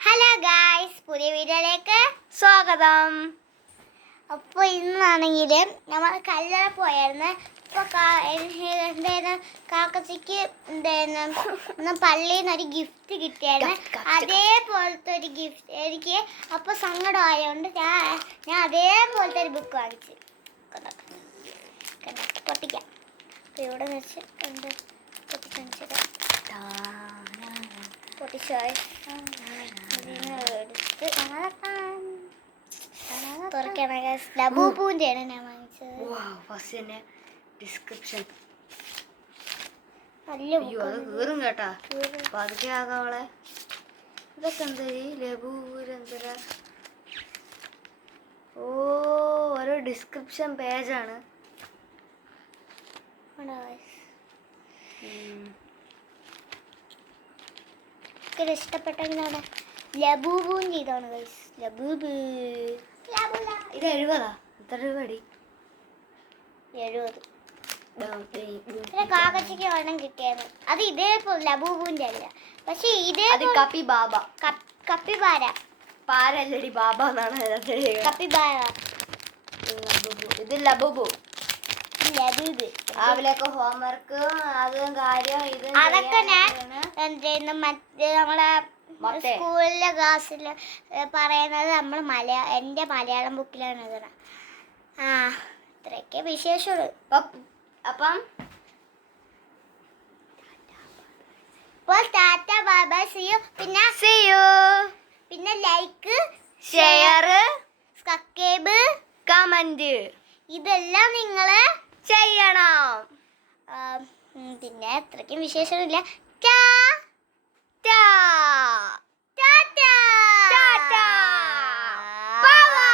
Hello guys, പുതിയ വീഡിയോയിലേക്ക് സ്വാഗതം. അപ്പോൾ ഇന്നാണെങ്കിൽ നമ്മൾ കല്ലറ പോയായിരുന്നു. ഇപ്പോൾ എന്തായിരുന്നു കാക്കച്ചിക്ക് എന്തായിരുന്നു പള്ളിയിൽ നിന്ന് ഒരു ഗിഫ്റ്റ് കിട്ടിയായിരുന്നു. അതേപോലത്തെ ഒരു ഗിഫ്റ്റ് എനിക്ക് അപ്പോൾ സങ്കടമായതുകൊണ്ട് ഞാൻ അതേപോലത്തെ ഒരു ബുക്ക് വാങ്ങിച്ചു. പൊട്ടിക്കാം. അപ്പോൾ ഇവിടെ വെച്ച് എന്ത് പൊട്ടിക്കാണിച്ചത് പൊട്ടിച്ചായി ലബൂബൂൻ്റെയാണ് ഞാൻ വാങ്ങിച്ചത്. ഡിസ്ക്രിപ്ഷൻ നല്ല കേട്ടാ പതുക്കെ ആകാവളെ. ഇതൊക്കെ എന്താ ലബൂരെന്തര? ഓരോ ഡിസ്ക്രിപ്ഷൻ പേജാണ്. ഇഷ്ടപ്പെട്ടെങ്കിലാണ് ലബൂബൂൻ്റെ ഇതാണ് ഗൈസ്. ലബൂബ് ഇത് 70. എത്ര രൂപടി? 70. കാക്കച്ചയ്ക്ക് ഒരെണ്ണം കിട്ടിയായിരുന്നു. അത് ഇതേപോലെ ലബൂബൂൻ്റെ അല്ല, പക്ഷെ ഇതേ കപ്പിബാബ. കപ്പിബാര പാരല്ലടി ബാബ എന്നാണ്. കപ്പിബാര. ഇത് ലബൂബു. ലബൂബ് രാവിലെയൊക്കെ ഹോംവർക്ക് അതും കാര്യം ഇത് അതൊക്കെ ഞാൻ എന്തായിരുന്നു മറ്റേ നമ്മളെ സ്കൂളിലെ ക്ലാസ്സിൽ പറയുന്നത് നമ്മൾ എൻ്റെ മലയാളം ബുക്കിലാണ് എഴുതണം. ഇത്രയൊക്കെ വിശേഷമുള്ളൂ. അപ്പം ഇപ്പോൾ ടാറ്റ ബൈ ബൈ, സീ യു. പിന്നെ ലൈക്ക്, ഷെയർ, സബ്സ്ക്രൈബ്, കമന്റ് ഇതെല്ലാം നിങ്ങൾ ചെയ്യണം. പിന്നെ ഇത്രയ്ക്കും വിശേഷമില്ല. ടാ